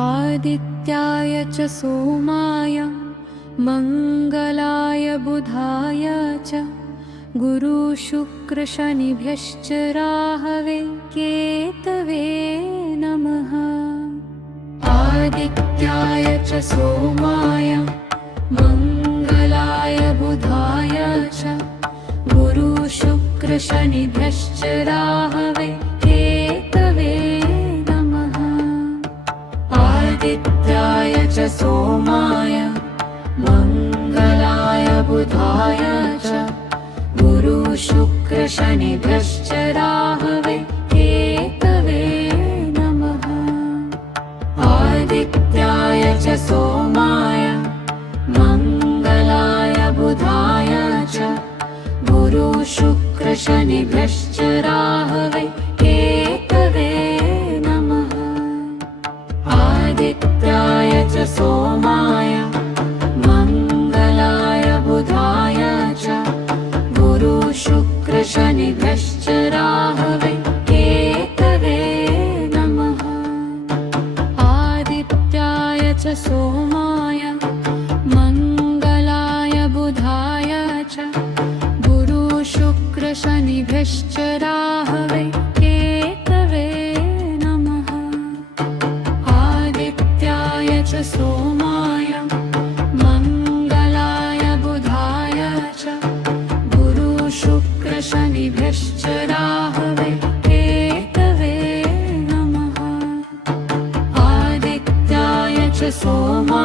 आदित्याय च सोमाय मङ्गलाय बुधाय च गुरुशुक्रशनिभ्यश्च राहवे केतवे नमः। आदित्याय च सोमाय मङ्गलाय बुधाय च गुरुशुक्रशनिभ्यश्च राहवे केतवे नमः। आदित्याय च सोमाय मङ्गलाय बुधाय च गुरुशुक्रशनिभ्यश्च राहवे केतवे नमः। आदित्याय च सोमाय मङ्गलाय बुधाय च गुरुशुक्रशनिभ्यश्च राहवे केतवे नमः। आदित्याय च सोमाय मङ्गलाय बुधाय च गुरुशुक्रशनिभ्यश्च राहवे केतवे नमः। आदित्याय च सोमाय मङ्गलाय बुधाय च गुरुशुक्रशनिभ्यश्च राहवे केतवे नमः। आदित्याय च सोमाय मङ्गलाय बुधाय च गुरुशुक्रशनिभ्यश्च राहवे केतवे नमः। आदित्याय च सोमाय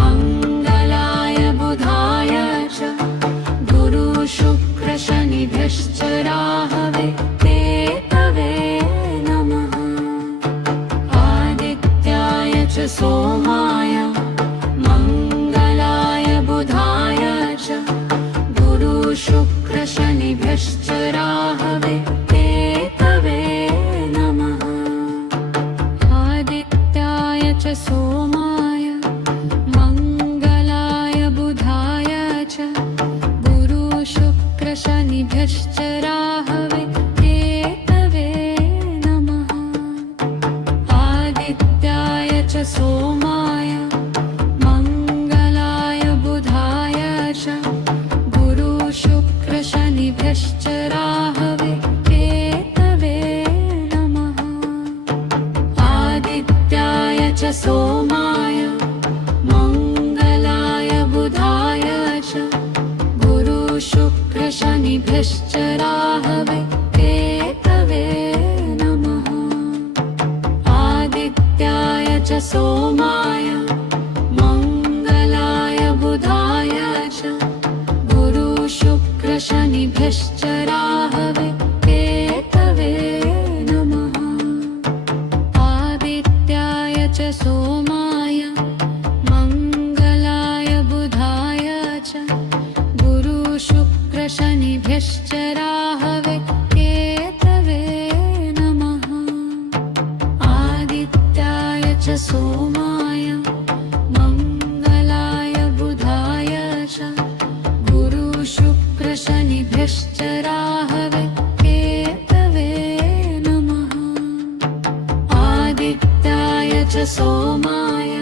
मङ्गलाय बुधाय च गुरुशुक्रशनिभ्यश्च राहवे केतवे नमः। आदित्याय च सोमाय मङ्गलाय बुधाय च गुरुशुक्रशनिभ्यश्च राहवे केतवे नमः। आदित्याय च सोमाय मङ्गलाय बुधाय च गुरुशुक्रशनिभ्यश्च राहवे केतवे नमः। आदित्याय च सोमाय मङ्गलाय बुधाय च गुरुशुक्रशनिभ्यश्च राहवे केतवे नमः। आदित्याय च सोमाय मङ्गलाय बुधाय च गुरुशुक्रशनिभ्यश्च राहवे केतवे नमः। आदित्याय च सोमाय मङ्गलाय बुधाय च गुरुशुक्रशनिभ्यश्च राहवे केतवे नमः। आदित्याय च सोमाय मङ्गलाय बुधाय च गुरुशुक्रशनिभ्यश्च राहवे केतवे नमः। आदित्याय च सोमाय मङ्गलाय बुधाय च गुरुशुक्रशनिभ्यश्च राहवे केतवे नमः। आदित्याय च सोमाय मङ्गलाय बुधाय च गुरुशुक्रशनिभ्यश्च राहवे केतवे नमः। आदित्याय च सोमाय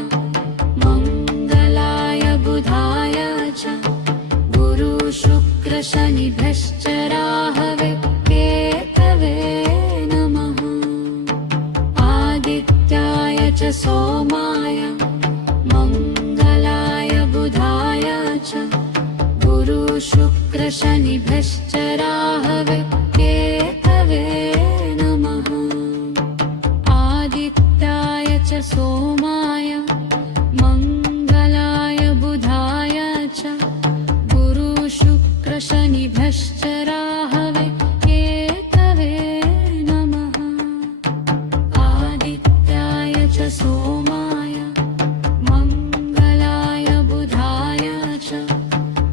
मङ्गलाय बुधाय च गुरुशुक्रशनिभ्यश्च राहवे केतवे नमः। आदित्याय च सोमाय मङ्गलाय बुधाय च गुरुशुक्रशनिभ्यश्च राहवे केतवे नमः। आदित्याय च सोमाय मङ्गलाय बुधाय च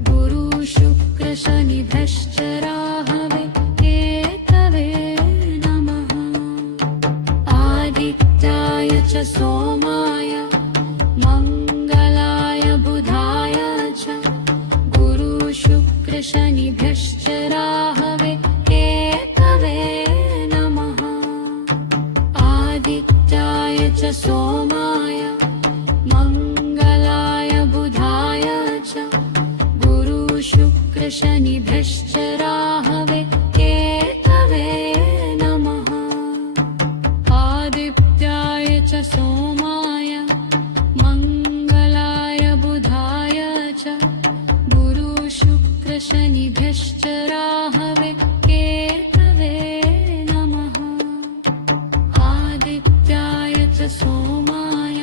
गुरुशुक्रशनिभ्यश्च राहवे केतवे नमः। आदित्याय च सोमाय मङ्गलाय बुधाय च गुरुशुक्रशनिभ्यश्च राहवे केतवे च सोमाय मङ्गलाय बुधाय च गुरुशुक्रशनिभ्यश्च राहवे केतवे नमः। आदित्याय च सोमाय मङ्गलाय बुधाय च गुरुशुक्रशनिभ्यश्च राहवे केतवे नमः। आदित्याय च सोमाय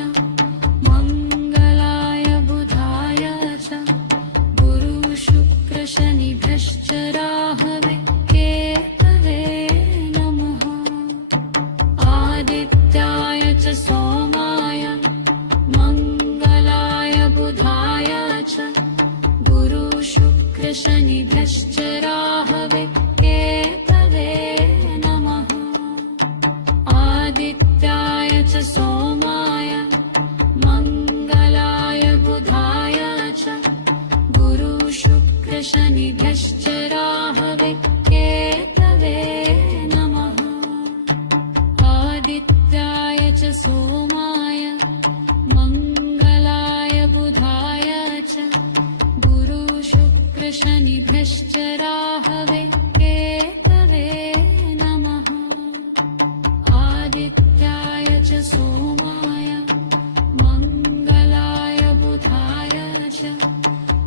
मङ्गलाय बुधाय च गुरुशुक्रशनिभ्यश्च राहवे केतवे नमः। आदित्याय च सोमाय मङ्गलाय बुधाय च गुरुशुक्रशनिभ्यश्च राहवे केतवे नमः। आदित्याय च सोमाय मङ्गलाय बुधाय च गुरुशुक्रशनिभ्यश्च राहवे केतवे नमः। आदित्याय च सोमाय मङ्गलाय बुधाय च गुरुशुक्रशनिभ्यश्च राहवे केतवे नमः। आदित्याय च सोमाय मङ्गलाय बुधाय च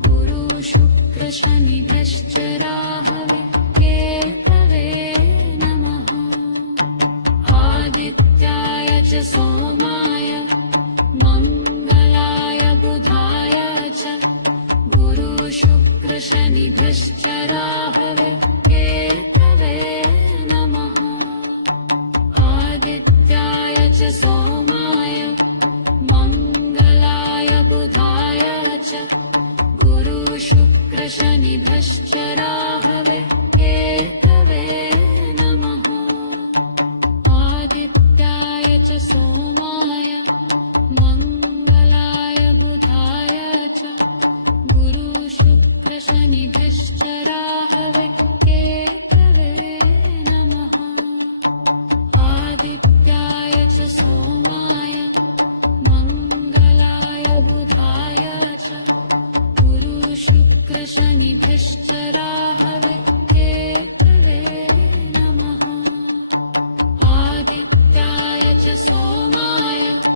गुरुशुक्रशनिभ्यश्च राहवे केतवे नमः। आदित्याय च सोमाय मङ्गलाय बुधाय च गुरुशुक्रशनिभ्यश्च राहवे केतवे नमः। आदित्याय च सोमाय मङ्गलाय बुधाय च गुरुशुक्रशनिभ्यश्च राहवे केतवे नमः। आदित्याय च सोमाय मङ्गलाय बुधाय च गुरुशुक्रशनिभ्यश्च राहवे केतवे नमः। आदित्याय च सोमाय मङ्गलाय बुधाय च गुरुशुक्रशनिभ्यश्च राहवे